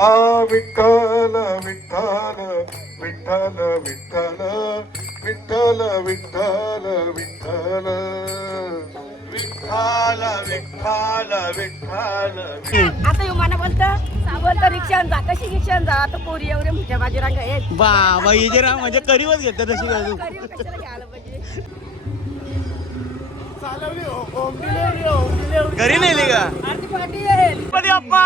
विठ्ठल विठ्ठल विठ्ठल विठ्ठल विठ्ठल विठ्ठल विठ्ठल विठ्ठल विठ्ठल विठ्ठल. आता मला बोलतं रिक्षान जा, कशी रिक्षान जा. आता पोरी एवढे मोठ्या माझी रांग आहेत. बाबा इथे राव म्हणजे करीवच घेतात तशी बाजू. कशाला घ्यायला पाहिजे. घरी नेली का आरती पाटील बाप्पा.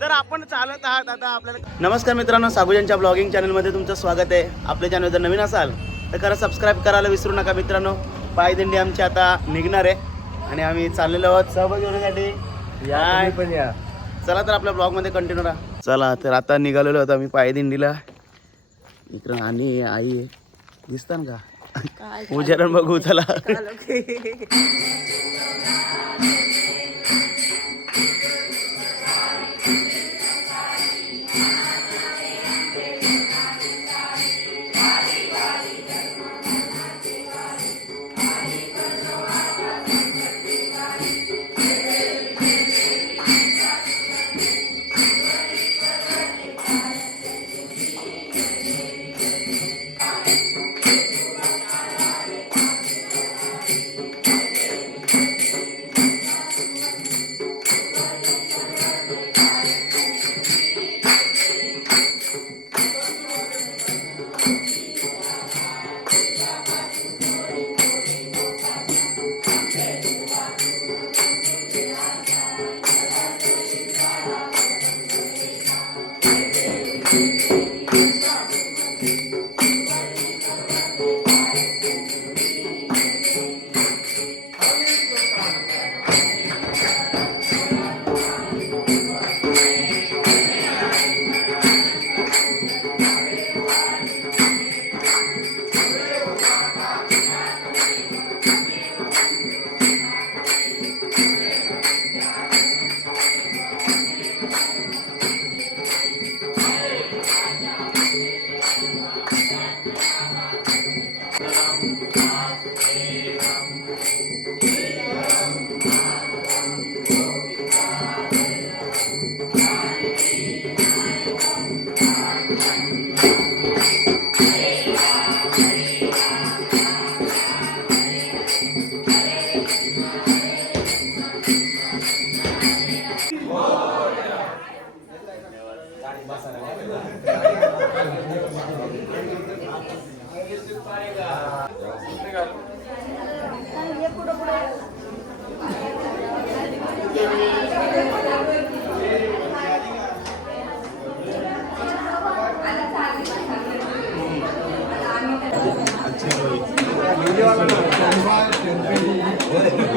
तर आपण चालत आहात आता आपल्याला. नमस्कार मित्रांनो, साबुजांच्या ब्लॉगिंग चॅनलमध्ये तुमचं स्वागत आहे. आपल्या चॅनल जर नवीन असाल तर खरं सबस्क्राईब करायला विसरू नका मित्रांनो. पायदिंडी आमची आता निघणार आहे आणि आम्ही चाललेलो आहोत सहभागी होण्यासाठी. या चला तर आपल्या ब्लॉगमध्ये कंटिन्यू राहा. चला तर आता निघालेलो होतो आम्ही पायदिंडीला. इकडं आणि आई दिसतात का उजेरण बघू. चला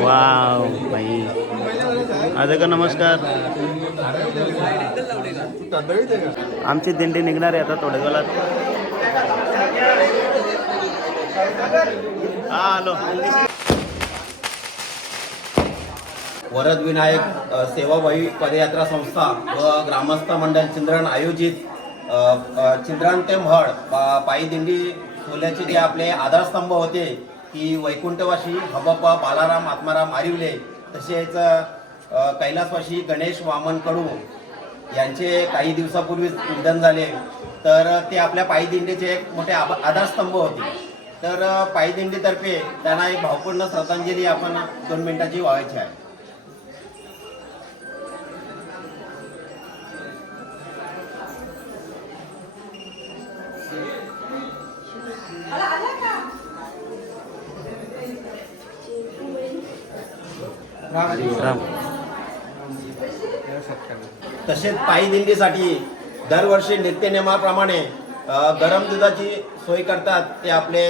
वाव भाई आज का नमस्कार. आमची दिंडी निघणार आहे आता थोड्या वेळात. हॅलो. वरद विनायक सेवाभावी पदयात्रा संस्था व ग्रामस्थ मंडळ चिंद्रण आयोजित चिंद्रण ते महड पायी दिंडी सोल्याचे जे आपले आधारस्तंभ होते की वैकुंठवासी हबप्पा बालाराम आत्माराम आरिवले, तसेच कैलासवासी गणेश वामन कडू यांचे काही दिवसापूर्वीच निधन झाले. तर ते आपल्या पायी दिंडीचे एक मोठे आधारस्तंभ होते. तर पायी दिंडीतर्फे त्यांना एक भावपूर्ण श्रद्धांजली आपण 2 मिनिटाची व्हायची आहे. तसेच पायी दिंडीसाठी दरवर्षी नित्यनेमाप्रमाणे गरम दुधाची सोय करतात ते आपले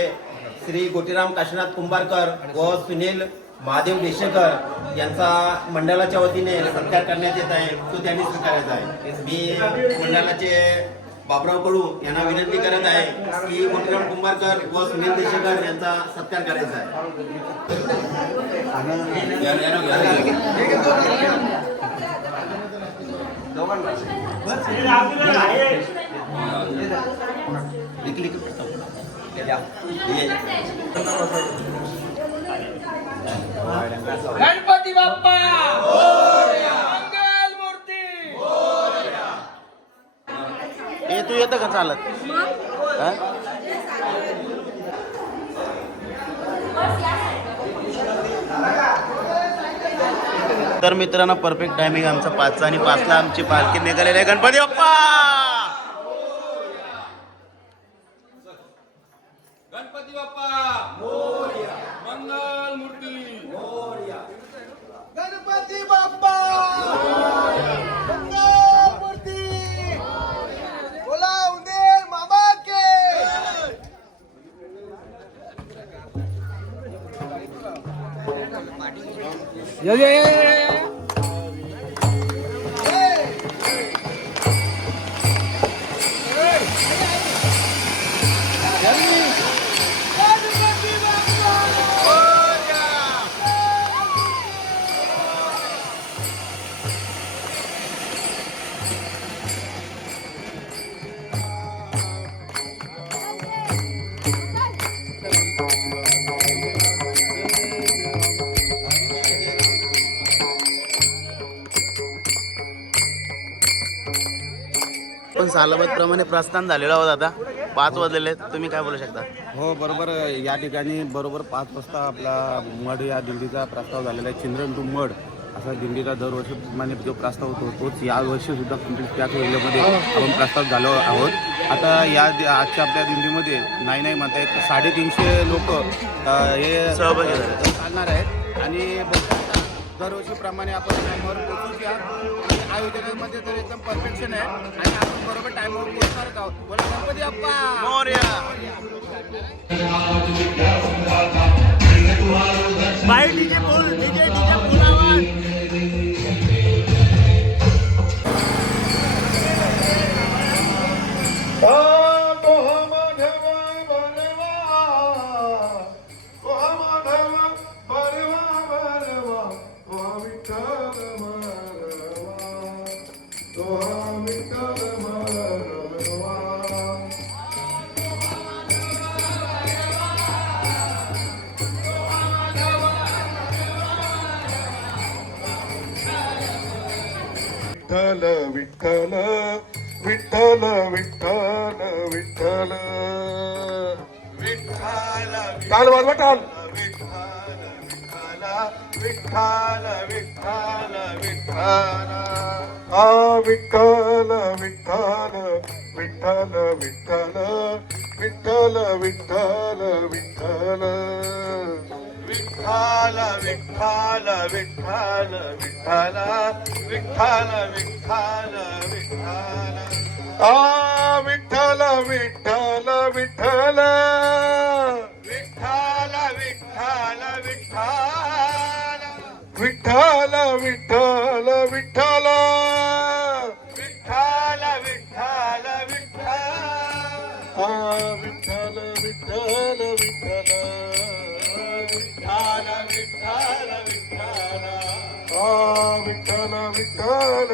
श्री गोटीराम काशीनाथ कुंभारकर व सुनील महादेव देशेकर यांचा मंडळाच्या वतीने सत्कार करण्यात येत आहे. तो त्यांनी स्वीकारायचा आहे. मी मंडळाचे बाबराव कडू यांना विनंती करत आहे की गोटीराम कुंभारकर व सुनील देशेकर यांचा सत्कार करायचा आहे. गणपती बाप्पा मंगल मूर्ती येतं का चालत हा? तर मित्रांनो परफेक्ट टायमिंग आमचा 5चा आणि 5ला आमची पालखी निघालेली आहे. गणपती बाप्पा गणपती बाप्पा मोरया, मंगल मूर्ती मोरया, गणपती बाप्पा मूर्ती बोला उंदीर मामा के पण सालाबाद प्रमाणे प्रस्थान झालेलं आहोत आता 5 वाजलेले आहेत. तुम्ही काय बोलू शकता? हो बरोबर. या ठिकाणी बरोबर 5 वाजता आपला मड या दिंडीचा प्रस्ताव झालेला आहे. चिंद्रन टू मड असा दिंडीचा दरवर्षीप्रमाणे जो प्रस्ताव होतो तोच यावर्षी सुद्धा कंप्लीट त्याच वेळेमध्ये आपण प्रस्ताव झालो आहोत. आता आजच्या आपल्या दिंडीमध्ये नाही म्हणता एक 350 लोक हे सहभागी झाले. चालणार आहेत आणि दरवर्षीप्रमाणे आपण टाईमवर पोहोचूया. आणि आयोजनामध्ये तर एकदम परफेक्शन आहे आणि आपण बरोबर टाईमवर पोहोचणार आहोत. बोला गणपती बाप्पा मोरया. बाई डीजे बोल डीजे बोल आवाज. विठ्ठल विठ्ठल विठ्ठल विठ्ठल विठ्ठल टाल वाजवा टाल विठ्ठल विठ्ठल विठ्ठल आ विठ्ठल विठ्ठल विठ्ठल विठ्ठल विठ्ठल विठ्ठल विठ्ठल विठ्ठल विठ्ठल विठ्ठल विठ्ठल विठ्ठल विठ्ठल विठ्ठल आ विठ्ठल विठ्ठल विठ्ठल विठ्ठल विठ्ठल विठ्ठल विठ्ठल विठ्ठल विठ्ठल विठ्ठल विठ्ठल विठ्ठल आ विठ्ठल विठ्ठल विठ्ठल विठ्ठल विठ्ठल विठ्ठल विठ्ठल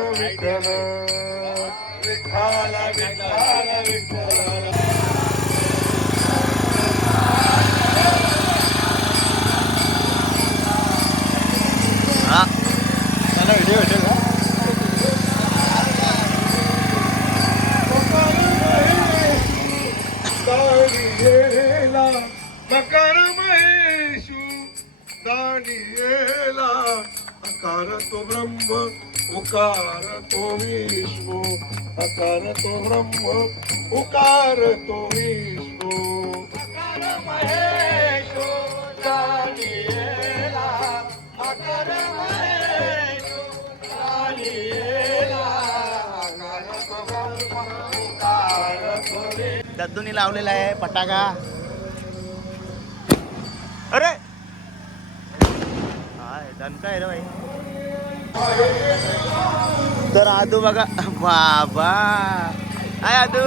विठ्ठल विठ्ठल हा त्याला व्हिडिओ भेटेल का? मकर महेशू दानियेला अकार तो ब्रह्म उकार तो विष्णू अकार तो ब्रह्म उकार तो विष्णू अकार महेशू दानियेला अकार महेशू दानियेला अकार तो ब्रह्म उकार तो विष्णू. दद्दूनी लावलेला आहे फटाका. अरे हाय दणका आहे रे भाई. तर आदू बघा बाबा. हाय आदू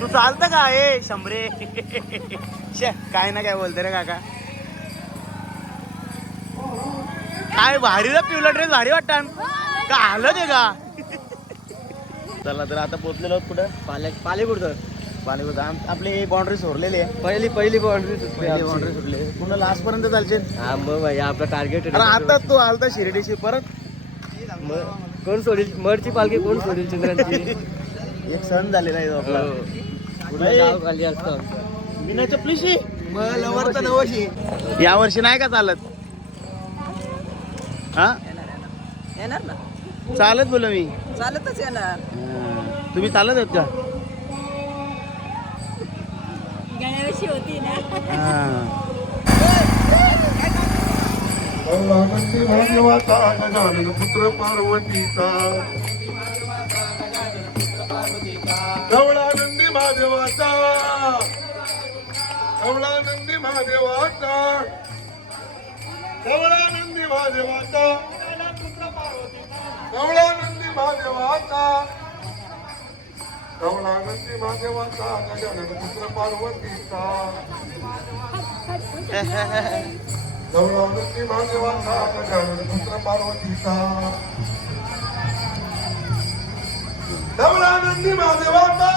तू चालतं का हे शंभरे. शे काय ना काय बोलते रे काका. काय भारी रे पिवला ड्रेस भारी वाटतं का आलं ते का. चला तर आता पोचलेलो आहोत कुठं पालेकुडचं आपली बाउंड्री सोडलेली आहे. पहिली बाउंड्री बाउंड्री सुटली पूर्ण लास्ट पर्यंत चालशील. हा मग भाई आपला टार्गेट अरे आता तू आलता शिर्डीशी परत कोण सोडील मडची पालखी कोण सोडील चिंद्रांची. एक सण झालेला आहे तो आपला. हो. पूर्ण गाव खाली असतं. बिना चपलीशी लवर तर नवशी. या वर्षी नाही का चालत? हा येणार ना, चालत बोल मी. चालतच येणार. तुम्ही चालत आहेत का? गेल्या वर्षी होती ना. कवळानंदी महादेवाचा गजानन पुत्र पार्वतीचा कवळानंदी महादेवाचा कवळानंदी महादेवाचा कवळानंदी महादेवाचा कवळानंदी महादेवाचा कवळानंदी महादेवाचा गजानन पुत्र पार्वतीचा कवळानंदी महादेवाचा गजानन पुत्र पार्वतीचा कवळानंदी महादेवाचा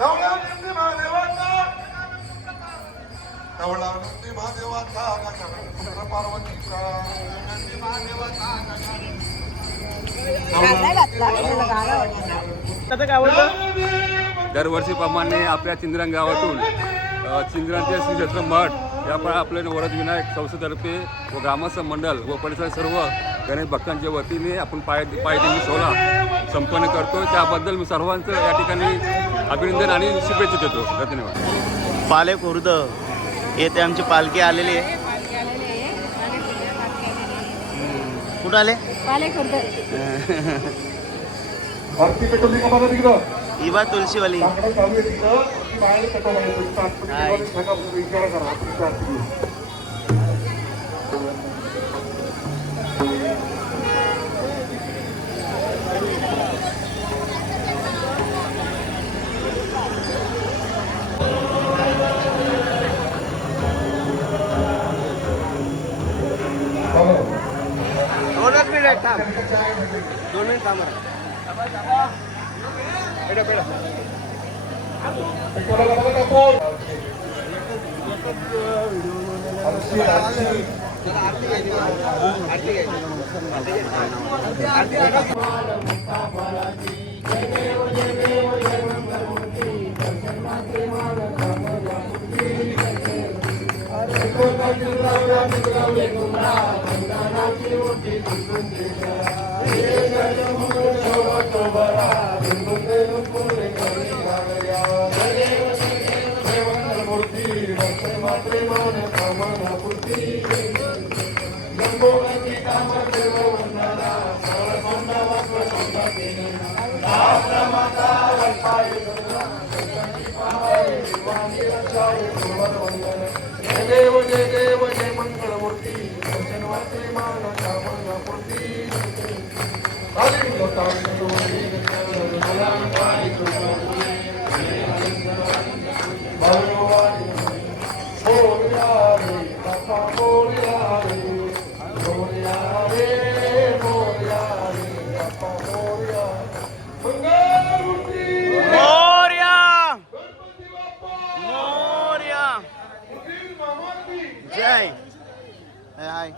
कवळानंदी महादेवाचा कवळानंदी महादेवाचा गजानन पुत्र पार्वतीचा आता काय बोलतो? दरवर्षीप्रमाणे आपल्या चिंद्रन गावातून चिंद्रांचे श्री क्षेत्र मठ या आपले वरद विनायक संस्थेतर्फे व ग्रामस्थ मंडळ व परिसर सर्व गणेश भक्तांच्या वतीने आपण पायदिंडी सोहळा संपन्न करतो. त्याबद्दल मी सर्वांचं या ठिकाणी अभिनंदन आणि शुभेच्छा देतो. धन्यवाद. पाले खुर्द येथे आमची पालखी आलेली आहे. कुठं आले? आरती पेटवली का बघा तिकडं इवा तुळशीवाली. काकडं चालू आहे तिकडं ती बाहेर पेटवली तुमचा आतमध्ये सांगा विचार करा आरतीची आरती दोनच मिनिट थांब. 2 मिनिट थांबा. देव जय देव जय मंगलमूर्ती दर्शनवाचे मान कामनापूर्ती मोरया मोरया जय. हाय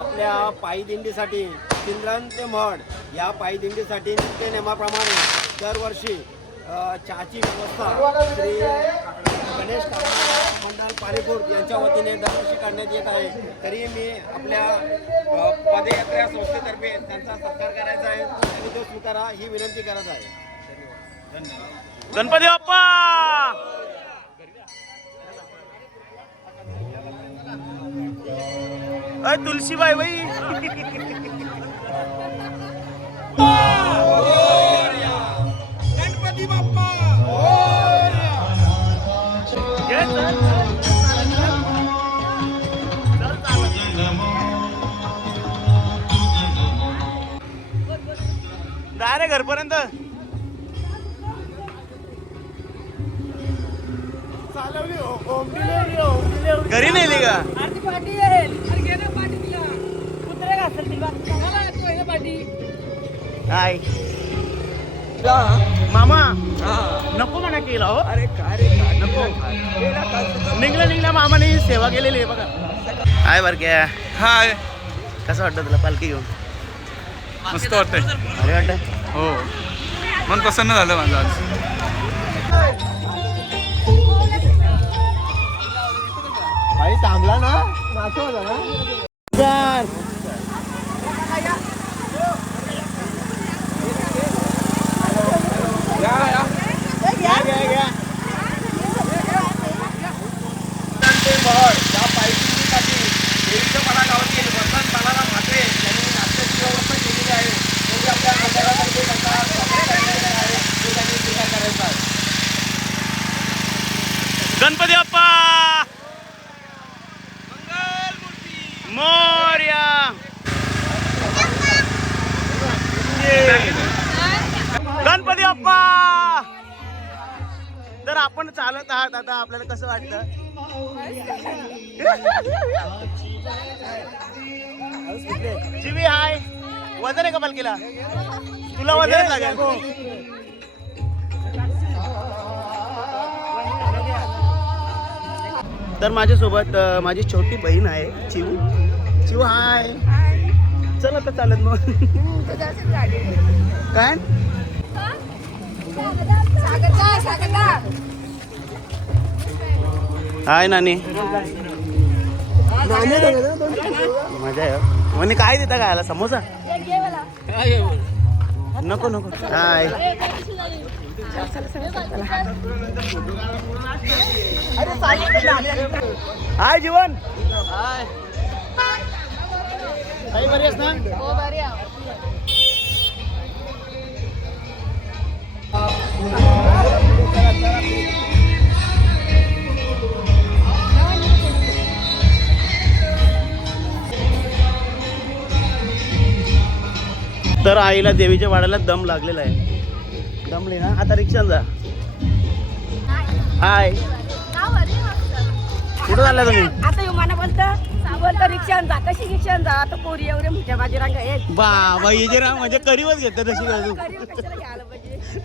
आपल्या पायीदिंडीसाठी चिंद्रन ते मठ या पायीदिंडीसाठी नित्य नेमाप्रमाणे दरवर्षी चहाची व्यवस्था श्री गणेश मंडळ पालेखुर्द यांच्या वतीने दरवर्षी करण्यात येत आहे. तरी मी आपल्या पदयात्रा संस्थेतर्फे त्यांचा सत्कार करायचा आहे आणि तो स्वीकारा ही विनंती करत आहे. धन्यवाद. गणपती बाप्पा. अय तुलसीबाई बाई. गणपती बाप्पा डायरेक्ट घरपर्यंत. घरी नेली का? आरती पाठी येईल. अरे घे ना पाठी तिला. कुत्रे घासल तिला. पाठी. हाय मामा हा नको म्हणा केला हो. अरे काय रे काय नको केला काय? निघला मामाने सेवा केलेली आहे बघा. हाय बारक्या, हाय कसं वाटतं तुला पालखी घेऊन? मस्त वाटतंय. अरे वाटतं हो मन प्रसन्न झालं माझं आज. थांबला ना नाचवला ना. गणपती बाप्पा मोरया. गणपती बाप्पा. तर आपण चालत आहात आता, आपल्याला कसं वाटतं? जीवी हाय. वजन आहे का पालखीला? तुला वजन लागेल. तर माझ्यासोबत माझी छोटी बहीण आहे चिव हाय. चल आता चालत मग. काय हाय नानी. मजा आहे. म्हणे काय देता खायला? समोसा? नको नको. हाय हाय जीवन. काही बरी आहेस ना? तर आईला देवीच्या वाड्याला दम लागलेला आहे. दमली ना आता? रिक्षान जा. हाय कुठं चालला तुम्ही? आता विमाना बोलतं रिक्षान जा. कशी रिक्षान जा? आता पोरी एवढे मोठ्या बाजी रांगा आहेत. बाबा म्हणजे करीवच घेतात तशी. कशाला घ्यायला पाहिजे?